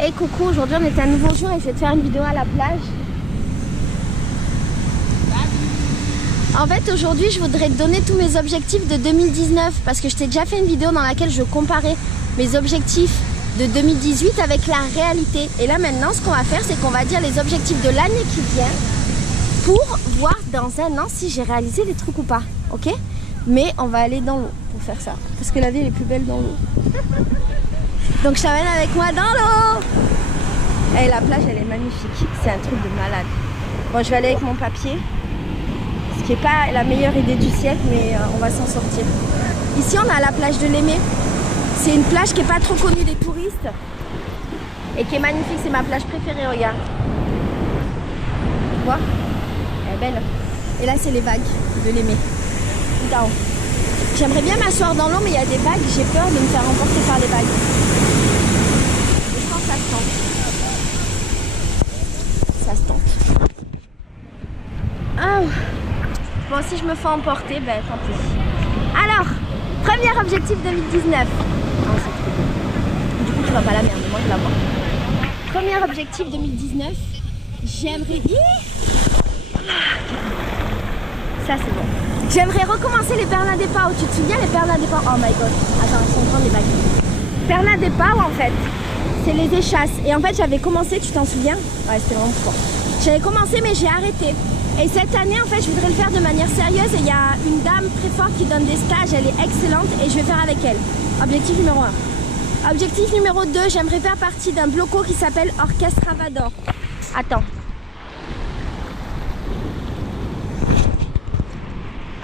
Hey coucou, aujourd'hui on est un nouveau jour et je vais te faire une vidéo à la plage. En fait aujourd'hui je voudrais te donner tous mes objectifs de 2019 parce que je t'ai déjà fait une vidéo dans laquelle je comparais mes objectifs de 2018 avec la réalité. Et là maintenant ce qu'on va faire c'est qu'on va dire les objectifs de l'année qui vient pour voir dans un an si j'ai réalisé les trucs ou pas, ok? Mais on va aller dans l'eau pour faire ça parce que la vie elle est plus belle dans l'eau. Donc je t'amène avec moi dans l'eau. Et la plage elle est magnifique, c'est un truc de malade. Bon je vais aller avec mon papier, ce qui n'est pas la meilleure idée du siècle mais on va s'en sortir. Ici on a la plage de l'Aimé. C'est une plage qui n'est pas trop connue des touristes et qui est magnifique, c'est ma plage préférée, regarde. Tu vois? Elle est belle. Et là c'est les vagues de l'Aimé. Tout en haut. J'aimerais bien m'asseoir dans l'eau mais il y a des vagues, j'ai peur de me faire emporter par les vagues. Et je pense que ça se tente. Ça se tente. Oh. Bon, si je me fais emporter, ben tant pis. Alors, premier objectif 2019. Oh, c'est trop beau. Du coup, tu vas pas la merde, moi je la vois. Premier objectif 2019. J'aimerais... Ça, c'est bon. J'aimerais recommencer les Bernat des Pau. Tu te souviens les Bernat des Pau? Oh my god. Attends, elles sont grandes les bagues. Bernat des Pau, en fait, c'est les échasses. Et en fait, j'avais commencé, tu t'en souviens? Ouais, c'était vraiment fort. J'avais commencé, mais j'ai arrêté. Et cette année, en fait, je voudrais le faire de manière sérieuse. Et il y a une dame très forte qui donne des stages. Elle est excellente et je vais faire avec elle. Objectif numéro 1. Objectif numéro 2, j'aimerais faire partie d'un bloco qui s'appelle Orchestre Travador. Attends.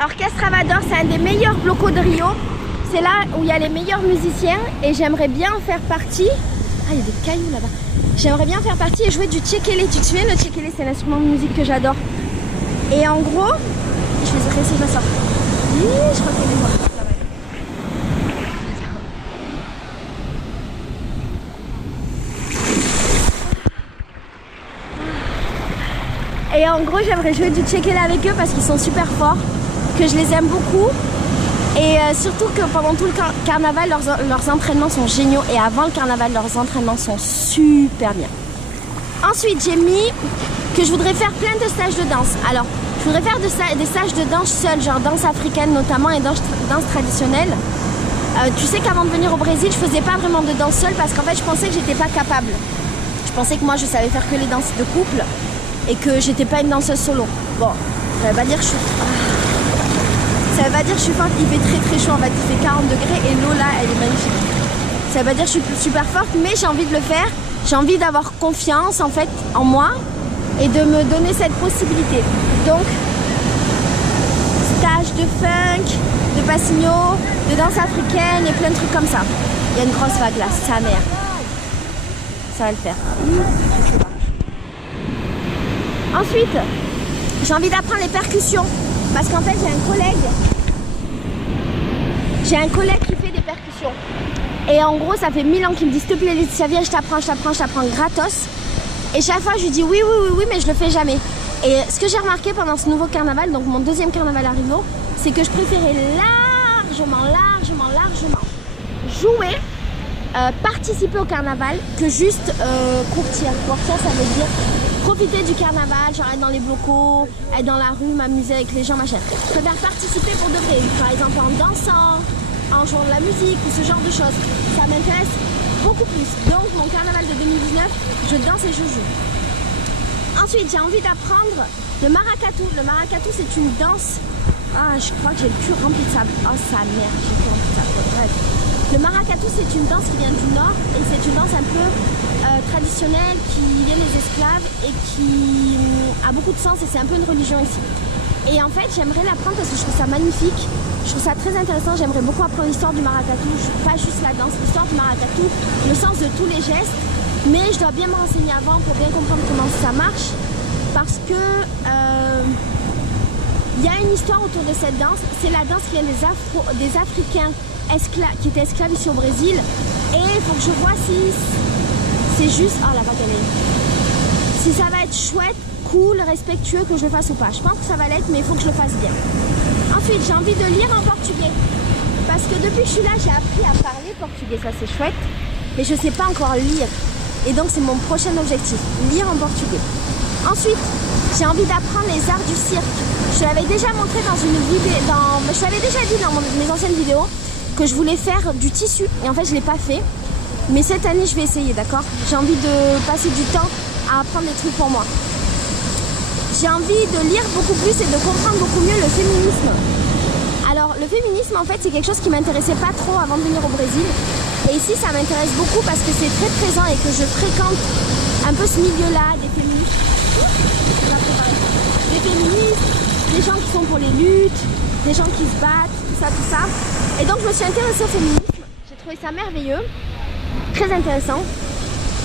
Orchestre Travador, c'est un des meilleurs blocos de Rio. C'est là où il y a les meilleurs musiciens et j'aimerais bien en faire partie. Ah, il y a des cailloux là-bas. J'aimerais bien faire partie et jouer du tchékélé. Tu te souviens, le tchékélé, c'est l'instrument de musique que j'adore. Et en gros, je vais essayer de m'asseoir. Oui, je crois qu'elle est morte. Et en gros, j'aimerais jouer du tchékélé avec eux parce qu'ils sont super forts, que je les aime beaucoup. Et surtout que pendant tout le carnaval, leurs entraînements sont géniaux. Et avant le carnaval, leurs entraînements sont super bien. Ensuite, j'ai mis que je voudrais faire plein de stages de danse. Alors, je voudrais faire des stages de danse seule, genre danse africaine notamment et danse traditionnelle. Tu sais qu'avant de venir au Brésil, je faisais pas vraiment de danse seule parce qu'en fait, je pensais que j'étais pas capable. Je pensais que moi, je savais faire que les danses de couple et que j'étais pas une danseuse solo. Bon, ça veut pas dire que je suis... Ça veut pas dire que je suis forte, il fait très chaud, en fait, il fait 40 degrés et l'eau là, elle est magnifique. Ça veut pas dire que je suis super forte, mais j'ai envie de le faire. J'ai envie d'avoir confiance en fait en moi et de me donner cette possibilité. Donc, stage de funk, de passigno, de danse africaine et plein de trucs comme ça. Il y a une grosse vague là, sa mère. Ça va le faire. Ensuite, j'ai envie d'apprendre les percussions. Parce qu'en fait, j'ai un collègue qui fait des percussions. Et en gros, ça fait 1000 ans qu'il me dit s'il te plaît, Laetitia, viens, je t'apprends gratos. Et chaque fois, je lui dis oui, mais je le fais jamais. Et ce que j'ai remarqué pendant ce nouveau carnaval, donc mon deuxième carnaval à Rio, c'est que je préférais largement jouer, participer au carnaval que juste courtière. Courtière, ça veut dire profiter du carnaval, genre être dans les blocos, être dans la rue, m'amuser avec les gens, machin. Je préfère participer pour de vrai, par exemple en dansant, en jouant de la musique ou ce genre de choses. Ça m'intéresse beaucoup plus. Donc mon carnaval de 2019, je danse et je joue. Ensuite, j'ai envie d'apprendre le maracatu. Le maracatu, c'est une danse... Ah, je crois que j'ai le cul rempli de sable. Oh, sa mère, j'ai le cul rempli de sable. Bref. Le maracatu, c'est une danse qui vient du nord et c'est une danse un peu traditionnelle qui vient des esclaves et qui a beaucoup de sens et c'est un peu une religion ici. Et en fait, j'aimerais l'apprendre parce que je trouve ça magnifique. Je trouve ça très intéressant. J'aimerais beaucoup apprendre l'histoire du maracatu, pas juste la danse, l'histoire du maracatu, le sens de tous les gestes. Mais je dois bien me renseigner avant pour bien comprendre comment ça marche parce que y a une histoire autour de cette danse. C'est la danse qui vient des Africains qui étaient esclaves ici au Brésil. Et il faut que je vois si c'est juste... Oh la vague elle est... Si ça va être chouette, cool, respectueux que je le fasse ou pas. Je pense que ça va l'être mais il faut que je le fasse bien. Ensuite j'ai envie de lire en portugais. Parce que depuis que je suis là j'ai appris à parler portugais, ça c'est chouette. Mais je sais pas encore lire. Et donc c'est mon prochain objectif, lire en portugais. Ensuite, j'ai envie d'apprendre les arts du cirque. Je te l'avais déjà montré dans une vidéo, je t'avais déjà dit dans mes anciennes vidéos que je voulais faire du tissu. Et en fait, je ne l'ai pas fait. Mais cette année, je vais essayer, d'accord? J'ai envie de passer du temps à apprendre des trucs pour moi. J'ai envie de lire beaucoup plus et de comprendre beaucoup mieux le féminisme. Alors, le féminisme, en fait, c'est quelque chose qui ne m'intéressait pas trop avant de venir au Brésil. Et ici, ça m'intéresse beaucoup parce que c'est très présent et que je fréquente un peu ce milieu-là, des féministes. Des féministes, des gens qui sont pour les luttes, des gens qui se battent, tout ça. Et donc, je me suis intéressée au féminisme. J'ai trouvé ça merveilleux, très intéressant.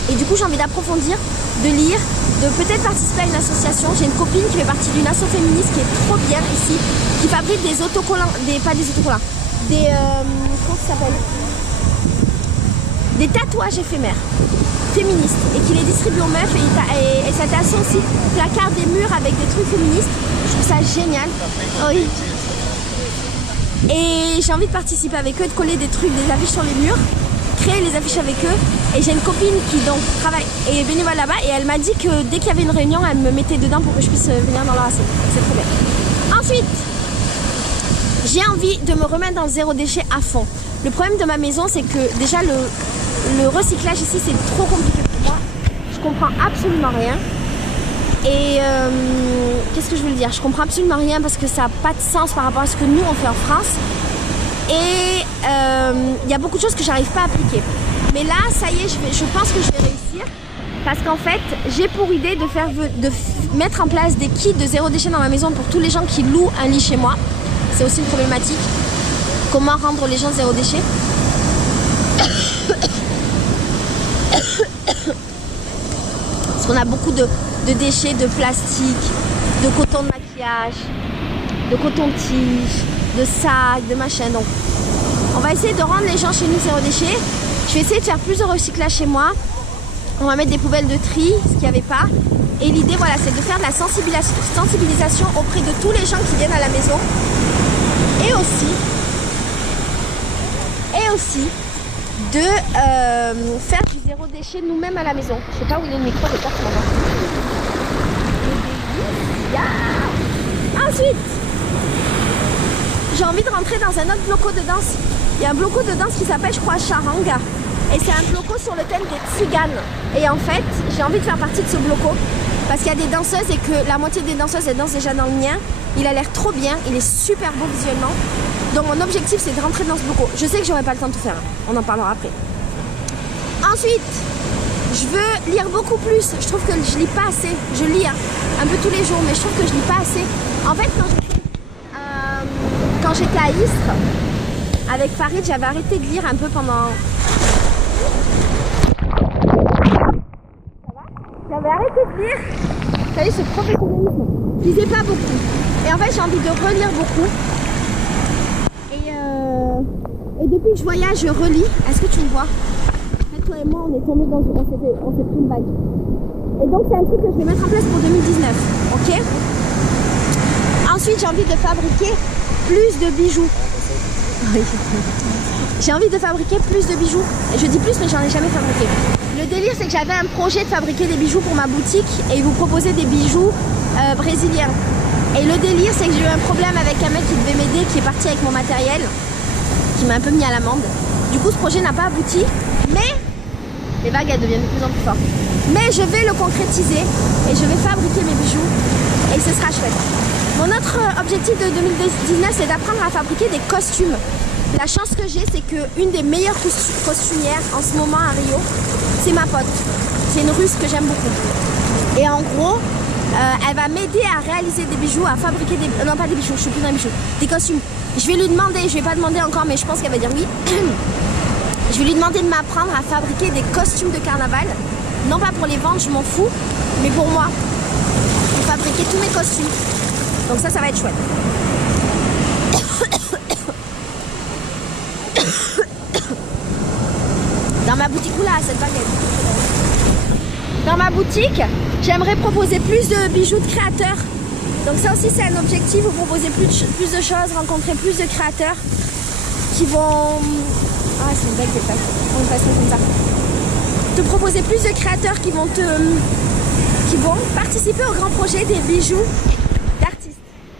Et du coup, j'ai envie d'approfondir, de lire, de peut-être participer à une association. J'ai une copine qui fait partie d'une asso féministe qui est trop bien ici, qui fabrique des autocollants, pas des autocollants, comment ça s'appelle? Des tatouages éphémères féministes et qui les distribue aux meufs et cette asso aussi placarde des murs avec des trucs féministes. Je trouve ça génial. Oui. Et j'ai envie de participer avec eux, de coller des trucs, des affiches sur les murs, créer les affiches avec eux. Et j'ai une copine qui donc travaille et est bénévole là-bas et elle m'a dit que dès qu'il y avait une réunion, elle me mettait dedans pour que je puisse venir dans leur asso. C'est trop bien. Ensuite, j'ai envie de me remettre dans le zéro déchet à fond. Le problème de ma maison, c'est que déjà le recyclage ici, c'est trop compliqué pour moi. Je comprends absolument rien. Et qu'est-ce que je veux dire? Je comprends absolument rien parce que ça n'a pas de sens par rapport à ce que nous, on fait en France. Et il y a beaucoup de choses que j'arrive pas à appliquer. Mais là, ça y est, je pense que je vais réussir. Parce qu'en fait, j'ai pour idée de mettre en place des kits de zéro déchet dans ma maison pour tous les gens qui louent un lit chez moi. C'est aussi une problématique. Comment rendre les gens zéro déchet? Parce qu'on a beaucoup de déchets, de plastique, de coton de maquillage, de coton-tige, de sacs, de machin. Donc, on va essayer de rendre les gens chez nous zéro déchet. Je vais essayer de faire plus de recyclage chez moi. On va mettre des poubelles de tri, ce qu'il n'y avait pas. Et l'idée, voilà, c'est de faire de la sensibilisation auprès de tous les gens qui viennent à la maison. Et aussi de faire du zéro déchet nous-mêmes à la maison. Je sais pas où il est le micro, j'ai peur qu'on va. Ensuite, j'ai envie de rentrer dans un autre bloco de danse. Il y a un bloco de danse qui s'appelle, je crois, Charanga. Et c'est un bloco sur le thème des tziganes. Et en fait, j'ai envie de faire partie de ce bloco. Parce qu'il y a des danseuses et que la moitié des danseuses, elles dansent déjà dans le mien. Il a l'air trop bien, il est super beau visuellement. Donc mon objectif, c'est de rentrer dans ce bloco. Je sais que j'aurai pas le temps de tout faire, on en parlera après. Ensuite, je veux lire beaucoup plus. Je trouve que je lis pas assez. Je lis un peu tous les jours, mais je trouve que je lis pas assez. En fait, quand j'étais à Istres, avec Farid, j'avais arrêté de lire un peu pendant... J'avais arrêté de lire. Vous savez, ce professionnalisme. Je lisais pas beaucoup. Et en fait, j'ai envie de relire beaucoup. Et depuis que je voyage, je relis. Est-ce que tu me vois? En fait, toi et moi, on est tombés dans on s'est pris une vague. Et donc, c'est un truc que je vais mettre en place pour 2019. Ok? Ensuite, j'ai envie de fabriquer plus de bijoux. J'ai envie de fabriquer plus de bijoux. Et je dis plus, mais j'en ai jamais fabriqué. Le délire, c'est que j'avais un projet de fabriquer des bijoux pour ma boutique et vous proposer des bijoux brésiliens. Et le délire, c'est que j'ai eu un problème avec un mec qui devait m'aider, qui est parti avec mon matériel, qui m'a un peu mis à l'amende. Du coup, ce projet n'a pas abouti, mais les vagues, elles deviennent de plus en plus fortes. Mais je vais le concrétiser et je vais fabriquer mes bijoux et ce sera chouette. Mon autre objectif de 2019, c'est d'apprendre à fabriquer des costumes. La chance que j'ai, c'est qu'une des meilleures costumières en ce moment à Rio, c'est ma pote. C'est une Russe que j'aime beaucoup. Et en gros, elle va m'aider à réaliser des bijoux, à fabriquer des... non, pas des bijoux, je suis plus dans les bijoux. Des costumes. Je vais lui demander, je vais pas demander encore, mais je pense qu'elle va dire oui. Je vais lui demander de m'apprendre à fabriquer des costumes de carnaval. Non pas pour les vendre, je m'en fous, mais pour moi. Pour fabriquer tous mes costumes. Donc ça va être chouette. Dans ma boutique, oula, cette baguette. Dans ma boutique, j'aimerais proposer plus de bijoux de créateurs. Donc ça aussi, c'est un objectif, vous proposer plus de choses, rencontrer plus de créateurs qui vont... Ah, c'est une baguette, on va passer comme ça. te proposer plus de créateurs qui vont participer au grand projet des bijoux d'artistes.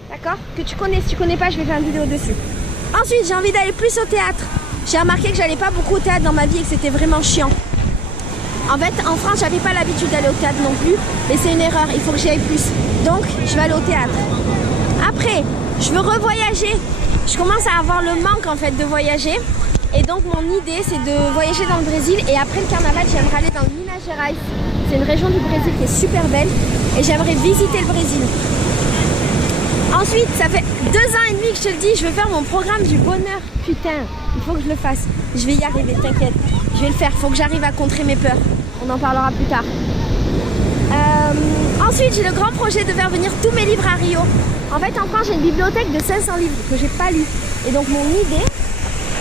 D'accord? Que tu connais. Si tu connais pas, je vais faire une vidéo dessus. Ensuite, j'ai envie d'aller plus au théâtre. J'ai remarqué que j'allais pas beaucoup au théâtre dans ma vie et que c'était vraiment chiant. En fait, en France, j'avais pas l'habitude d'aller au théâtre non plus, mais c'est une erreur, il faut que j'y aille plus. Donc, je vais aller au théâtre. Après, je veux revoyager. Je commence à avoir le manque en fait de voyager. Et donc, mon idée, c'est de voyager dans le Brésil. Et après le carnaval, j'aimerais aller dans le Minas Gerais. C'est une région du Brésil qui est super belle. Et j'aimerais visiter le Brésil. Ensuite, ça fait 2 ans et demi que je te le dis, je veux faire mon programme du bonheur. Putain, il faut que je le fasse. Je vais y arriver, t'inquiète. Je vais le faire, il faut que j'arrive à contrer mes peurs. On en parlera plus tard. Ensuite, j'ai le grand projet de faire venir tous mes livres à Rio. En fait, en France, j'ai une bibliothèque de 500 livres que j'ai pas lus. Et donc, mon idée,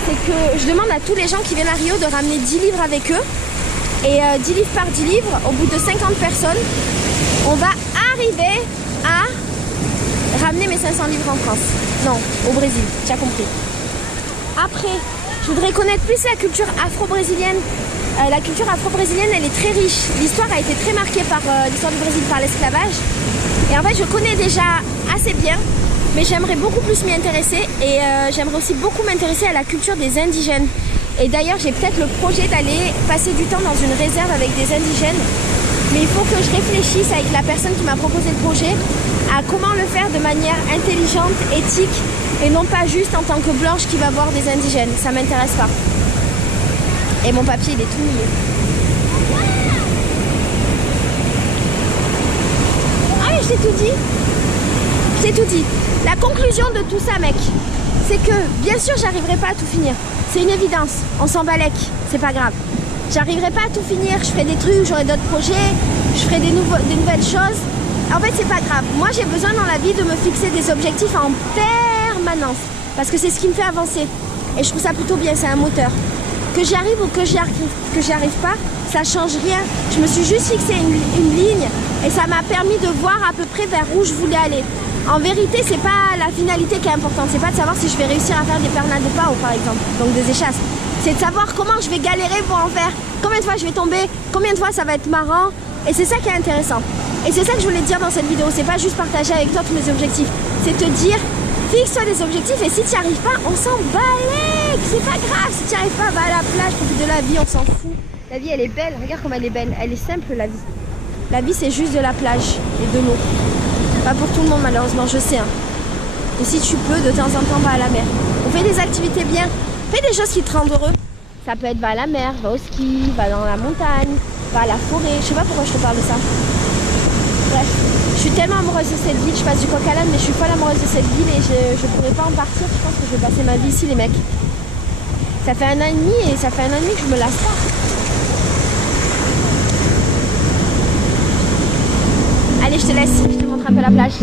c'est que je demande à tous les gens qui viennent à Rio de ramener 10 livres avec eux. Et 10 livres par 10 livres, au bout de 50 personnes, on va arriver à ramener mes 500 livres en France. Non, au Brésil, tu as compris. Après, je voudrais connaître plus la culture afro-brésilienne. La culture afro-brésilienne, elle est très riche. L'histoire a été très marquée par l'histoire du Brésil, par l'esclavage. Et en fait, je connais déjà assez bien, mais j'aimerais beaucoup plus m'y intéresser. Et j'aimerais aussi beaucoup m'intéresser à la culture des indigènes. Et d'ailleurs, j'ai peut-être le projet d'aller passer du temps dans une réserve avec des indigènes. Mais il faut que je réfléchisse avec la personne qui m'a proposé le projet à comment le faire de manière intelligente, éthique, et non pas juste en tant que blanche qui va voir des indigènes. Ça m'intéresse pas. Et mon papier, il est tout mouillé. Ah mais je t'ai tout dit. Je t'ai tout dit. La conclusion de tout ça, mec, c'est que bien sûr, j'arriverai pas à tout finir. C'est une évidence. On s'en balèque. C'est pas grave. J'arriverai pas à tout finir. Je ferai des trucs, j'aurai d'autres projets, je ferai des nouvelles choses. En fait, c'est pas grave. Moi, j'ai besoin dans la vie de me fixer des objectifs en permanence. Parce que c'est ce qui me fait avancer. Et je trouve ça plutôt bien, c'est un moteur. Que j'y arrive ou que j'y arrive pas, ça change rien. Je me suis juste fixé une ligne et ça m'a permis de voir à peu près vers où je voulais aller. En vérité, c'est pas la finalité qui est importante. C'est pas de savoir si je vais réussir à faire des pernades de pao, par exemple, donc des échasses. C'est de savoir comment je vais galérer pour en faire, combien de fois je vais tomber, combien de fois ça va être marrant. Et c'est ça qui est intéressant. Et c'est ça que je voulais te dire dans cette vidéo. C'est pas juste partager avec toi tous mes objectifs. C'est te dire, fixe-toi des objectifs et si tu n'y arrives pas, on s'en balèque. C'est pas grave. Si tu n'y arrives pas, va à la plage, profite de la vie, on s'en fout. La vie, elle est belle. Regarde comme elle est belle. Elle est simple, la vie. La vie, c'est juste de la plage et de l'eau. Pas pour tout le monde, malheureusement, je sais. Hein. Et si tu peux, de temps en temps, va à la mer. On fait des activités bien. Fais des choses qui te rendent heureux. Ça peut être va à la mer, va au ski, va dans la montagne, va à la forêt. Je sais pas pourquoi je te parle de ça. Bref, je suis tellement amoureuse de cette ville. Je passe du coq à l'âne, mais je suis folle amoureuse de cette ville et je pourrais pas en partir. Je pense que je vais passer ma vie ici, les mecs. Ça fait 1 an et demi et ça fait 1 an et demi que je me lasse pas. Allez, je te laisse. Je te montre un peu la plage.